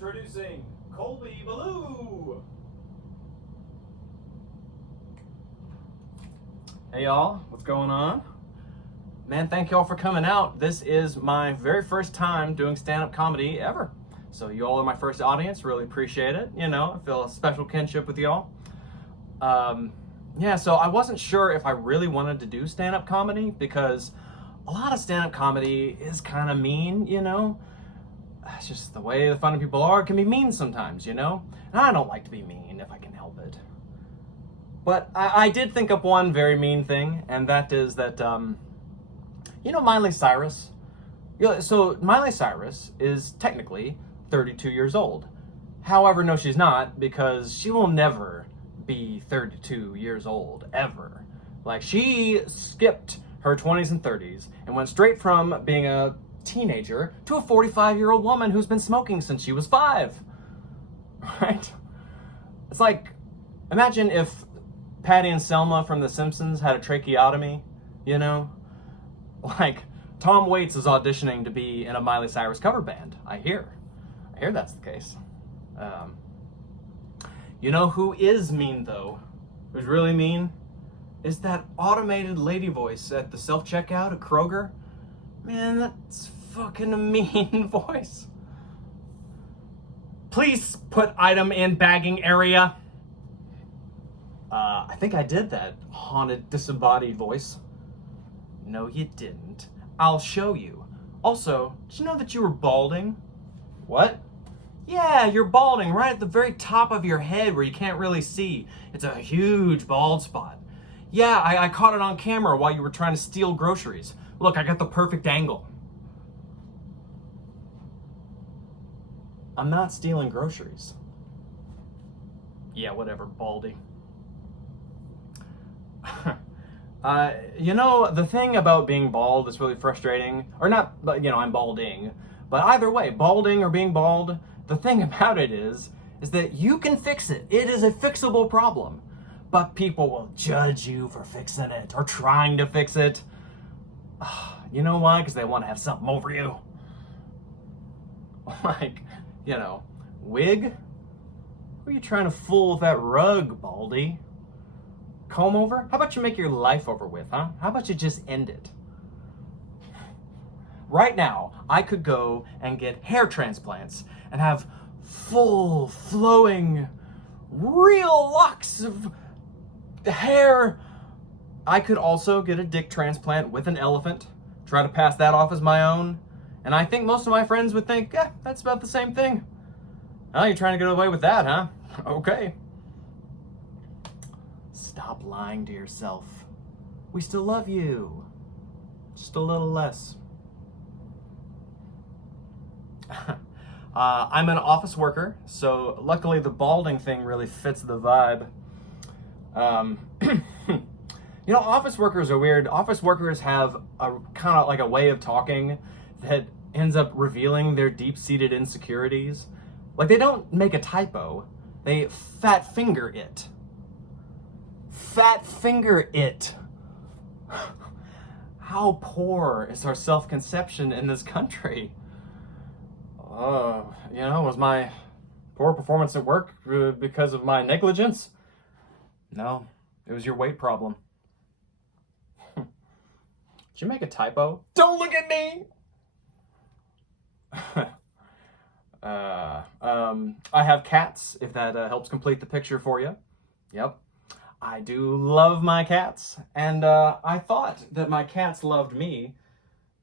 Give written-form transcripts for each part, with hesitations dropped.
Introducing Colby Ballowe. Hey y'all, what's going on? Man, thank y'all for coming out. This is my very first time doing stand-up comedy ever. So you all are my first audience, really appreciate it. You know, I feel a special kinship with y'all. So I wasn't sure if I really wanted to do stand-up comedy because a lot of stand-up comedy is kind of mean, you know? It's just the way the funny people are. It can be mean sometimes, you know? And I don't like to be mean if I can help it. But I did think up one very mean thing, and that is that, you know Miley Cyrus? So Miley Cyrus is technically 32 years old. However, no, she's not, because she will never be 32 years old, ever. Like, she skipped her 20s and 30s and went straight from being a teenager to a 45-year-old woman who's been smoking since she was 5. Right? It's like, imagine if Patty and Selma from The Simpsons had a tracheotomy, you know? Like, Tom Waits is auditioning to be in a Miley Cyrus cover band, I hear that's the case. You know who is mean, though? Who's really mean? Is that automated lady voice at the self-checkout at Kroger. Man, that's fucking a mean voice. Please put item in bagging area. I think I did that haunted, disembodied voice. No, you didn't. I'll show you. Also, did you know that you were balding? What? Yeah, you're balding right at the very top of your head where you can't really see. It's a huge bald spot. Yeah, I caught it on camera while you were trying to steal groceries. Look, I got the perfect angle. I'm not stealing groceries. Yeah, whatever, baldy. You know, the thing about being bald that's really frustrating, or not, you know, I'm balding, but either way, balding or being bald, the thing about it is that you can fix it. It is a fixable problem. But people will judge you for fixing it or trying to fix it. You know why? Because they want to have something over you. Like, you know, wig? Who are you trying to fool with that rug, baldy? Comb over? How about you make your life over with, huh? How about you just end it? Right now, I could go and get hair transplants and have full, flowing, real locks of hair. I could also get a dick transplant with an elephant, try to pass that off as my own, and I think most of my friends would think, yeah, that's about the same thing. Oh, you're trying to get away with that, huh? Okay. Stop lying to yourself. We still love you. Just a little less. I'm an office worker, so luckily the balding thing really fits the vibe. You know, office workers are weird. Office workers have a kind of like a way of talking that ends up revealing their deep-seated insecurities. Like, they don't make a typo. They fat finger it. Fat finger it. How poor is our self-conception in this country? You know, was my poor performance at work because of my negligence? No, it was your weight problem. Did you make a typo? Don't look at me! I have cats, if that helps complete the picture for you. Yep. I do love my cats, and I thought that my cats loved me,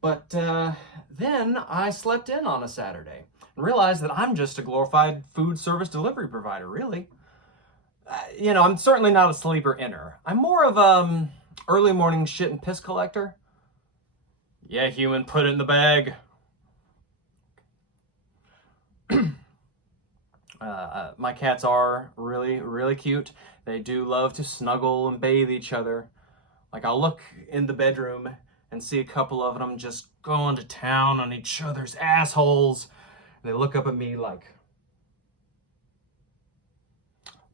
but then I slept in on a Saturday and realized that I'm just a glorified food service delivery provider, really. You know, I'm certainly not a sleeper-inner. I'm more of early morning shit and piss collector. Yeah, human, put it in the bag. My cats are really, really cute. They do love to snuggle and bathe each other. Like, I'll look in the bedroom and see a couple of them just going to town on each other's assholes. And they look up at me like...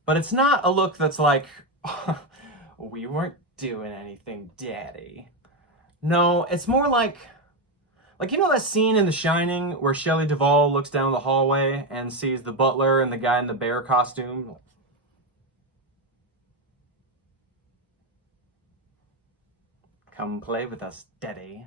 But it's not a look that's like, we weren't doing anything, Daddy. No, it's more like, Like, you know that scene in The Shining where Shelley Duvall looks down the hallway and sees the butler and the guy in the bear costume? Come play with us, Daddy.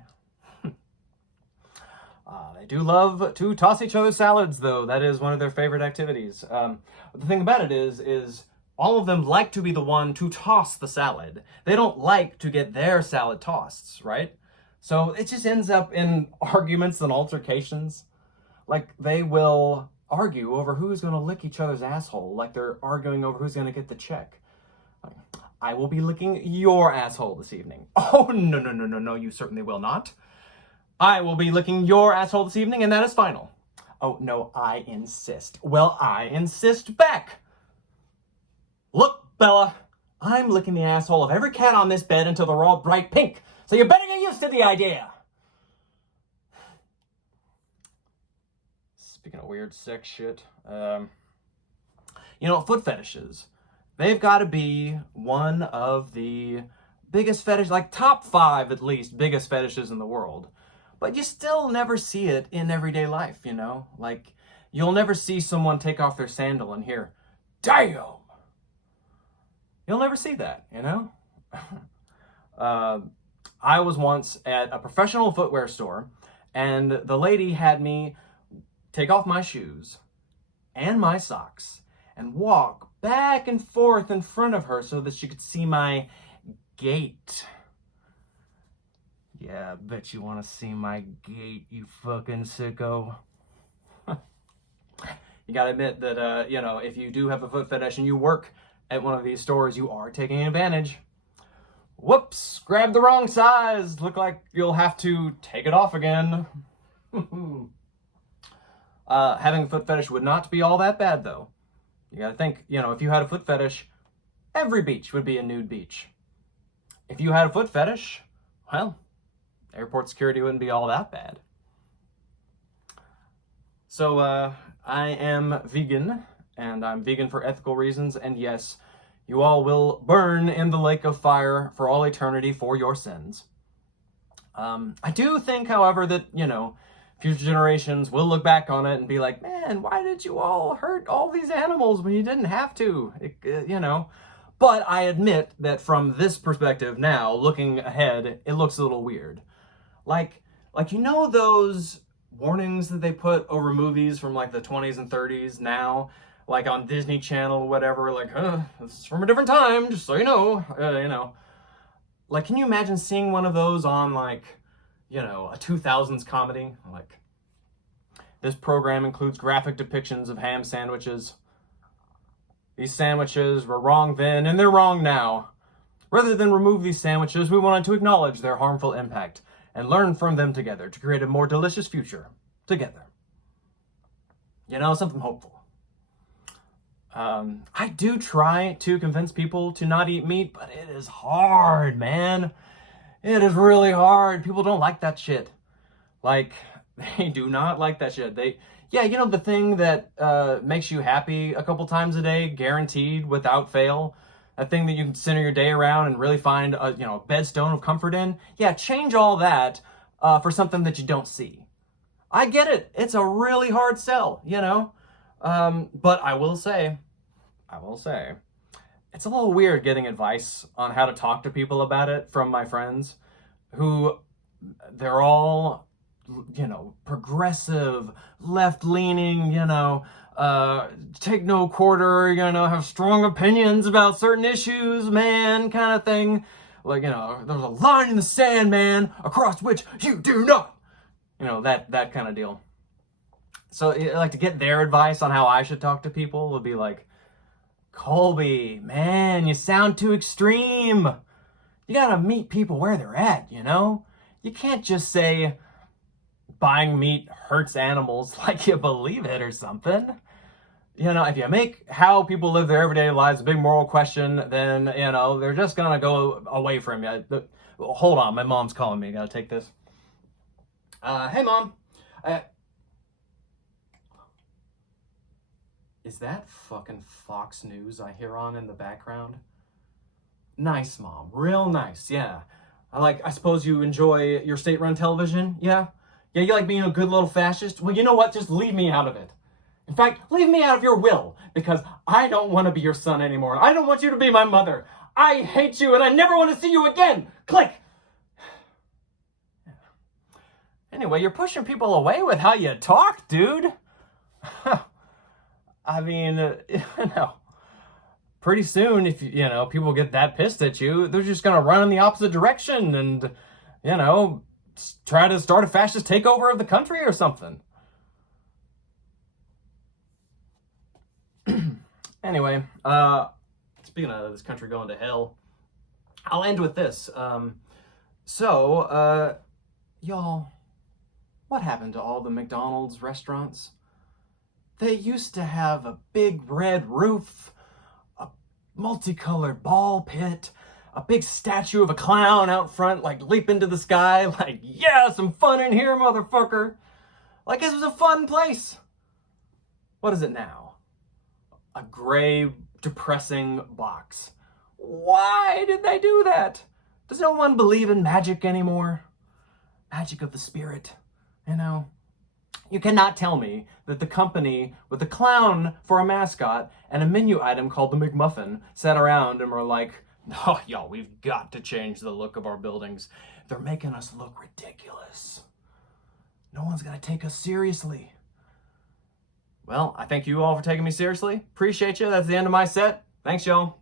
They do love to toss each other salads, though. That is one of their favorite activities. The thing about it is all of them like to be the one to toss the salad. They don't like to get their salad tossed, right? So it just ends up in arguments and altercations. Like, they will argue over who's going to lick each other's asshole, like they're arguing over who's going to get the check. I will be licking your asshole this evening. Oh, no, you certainly will not. I will be licking your asshole this evening, and that is final. Oh, no, I insist. Well, I insist back. Look, Bella, I'm licking the asshole of every cat on this bed until they're all bright pink, so you better get used to the idea. Speaking of weird sex shit, foot fetishes. They've got to be one of the biggest fetishes, like top 5 at least, biggest fetishes in the world. But you still never see it in everyday life, you know? Like, you'll never see someone take off their sandal and hear, damn! You'll never see that, you know? I was once at a professional footwear store, and the lady had me take off my shoes and my socks and walk back and forth in front of her so that she could see my gait. Yeah, I bet you want to see my gait, you fucking sicko. You gotta admit that, if you do have a foot fetish and you work at one of these stores, you are taking advantage. Whoops, grabbed the wrong size. Look like you'll have to take it off again. Having a foot fetish would not be all that bad, though. You gotta think, if you had a foot fetish, every beach would be a nude beach. If you had a foot fetish, well, airport security wouldn't be all that bad. So, I am vegan, and I'm vegan for ethical reasons, and yes, you all will burn in the lake of fire for all eternity for your sins. I do think, however, that, future generations will look back on it and be like, man, why did you all hurt all these animals when you didn't have to? But I admit that from this perspective now, looking ahead, it looks a little weird. Like those warnings that they put over movies from like the 20s and 30s now, like on Disney Channel or whatever, like, this is from a different time, just so you know. Like, can you imagine seeing one of those on like, a 2000s comedy? Like, this program includes graphic depictions of ham sandwiches. These sandwiches were wrong then, and they're wrong now. Rather than remove these sandwiches, we wanted to acknowledge their harmful impact and learn from them together to create a more delicious future together. Something hopeful. I do try to convince people to not eat meat, but it is hard, man. It is really hard. People don't like that shit. Like, they do not like that shit. the thing that makes you happy a couple times a day, guaranteed, without fail. That thing that you can center your day around and really find a bedstone of comfort in. Yeah, change all that for something that you don't see. I get it. It's a really hard sell, But I will say, it's a little weird getting advice on how to talk to people about it from my friends who, they're all, progressive, left-leaning, take no quarter, have strong opinions about certain issues, man, kind of thing. Like, there's a line in the sand, man, across which you do not. That kind of deal. So, like, to get their advice on how I should talk to people would be like, Colby, man, you sound too extreme. You gotta meet people where they're at, You can't just say buying meat hurts animals like you believe it or something. If you make how people live their everyday lives a big moral question, then, they're just gonna go away from you. Hold on, my mom's calling me. I gotta take this. Hey, Mom. Is that fucking Fox News I hear on in the background? Nice, Mom. Real nice, yeah. I suppose you enjoy your state-run television, yeah? Yeah, you like being a good little fascist? Well, you know what? Just leave me out of it. In fact, leave me out of your will, because I don't want to be your son anymore. I don't want you to be my mother. I hate you, and I never want to see you again. Click. Anyway, you're pushing people away with how you talk, dude. I mean, pretty soon, if people get that pissed at you, they're just gonna run in the opposite direction and, try to start a fascist takeover of the country or something. Anyway, speaking of this country going to hell, I'll end with this. Y'all, what happened to all the McDonald's restaurants? They used to have a big red roof, a multicolored ball pit, a big statue of a clown out front, like leap into the sky, like, yeah, some fun in here, motherfucker. Like, this was a fun place. What is it now? A gray, depressing box. Why did they do that? Does no one believe in magic anymore? Magic of the spirit, You cannot tell me that the company with a clown for a mascot and a menu item called the McMuffin sat around and were like, oh, y'all, we've got to change the look of our buildings. They're making us look ridiculous. No one's going to take us seriously. Well, I thank you all for taking me seriously. Appreciate you. That's the end of my set. Thanks, y'all.